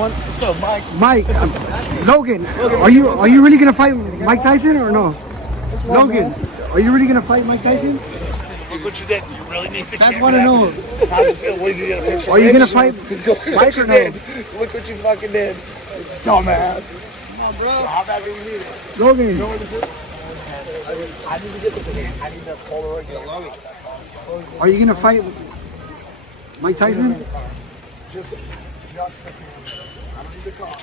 What's up, Mike? Mike, Logan, are you really gonna fight Mike Tyson or no? Logan, are you really gonna fight Mike Tyson? Look what you did. You really need to. That's what I know. How's it feel? What are you gonna picture? Are you gonna fight Mike or no? Look what you fucking did. Dumbass. Come on, bro. How bad do you need it? Logan. You know what this is? I need to get the thing. I need the Polaroid. Get Logan. Are you gonna fight Mike Tyson? Just the camera. I don't need the car.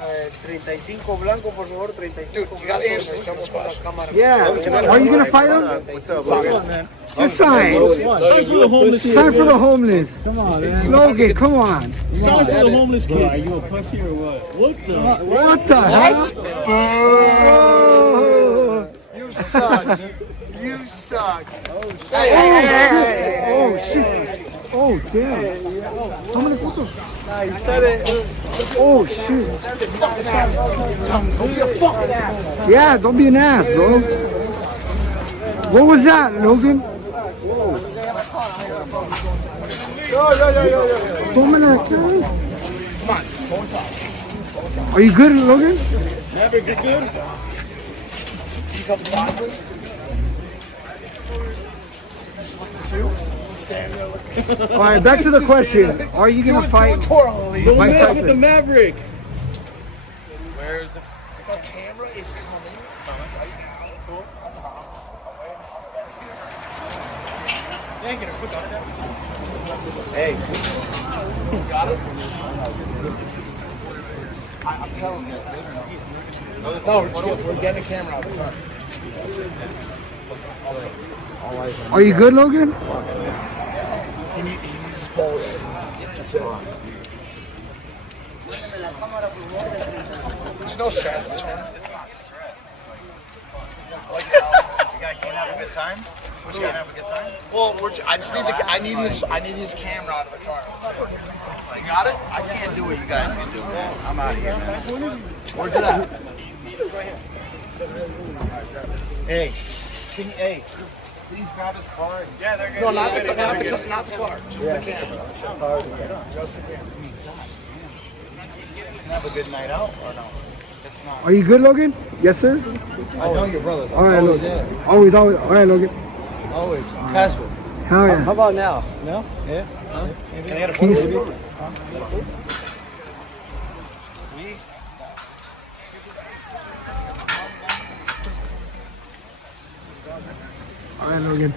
35 blanco, por favor, 35. Dude, you gotta answer this question. Yeah. Are you gonna fight him? What's up, Logan? Just sign. Sign for the homeless kid. Sign for the homeless. Come on, man. Logan, come on. Sign for the homeless kid. Are you a pussy or what? What the? What the hell? Oh. You suck. You suck. Oh shit. Oh damn. How many photos? You said it. Oh shit. Don't be a fucking ass. Yeah, don't be an ass, bro. What was that, Logan? Come on, Hold tight. are you good, Logan? Maverick, you good? You come find us. Just stand there looking. All right, back to the question. Are you gonna fight Twirl, Don't Mike mess with the Tyson? Maverick. Where's the camera is coming right now. Hey, Got it? I'm telling you. No, we're getting a camera out of the car. Are you good, Logan? He needs his Polaroid. That's it. There's no stress. This one. Well, I just need I need his camera out of the car. You got it? I can't do what you guys can do, man. I'm out of here, man. Where's it at? Hey, please grab his card. Yeah, they're good. No, not the car. Just the camera. That's it. Just the camera. Have a good night out or no? It's not. Are you good, Logan? Yes, sir. I know your brother. All right, Logan. Always. All right, Logan. Always. Casual. Hell yeah. How about now? No? Yeah? Can I get a Can you photo? see? All right, Logan.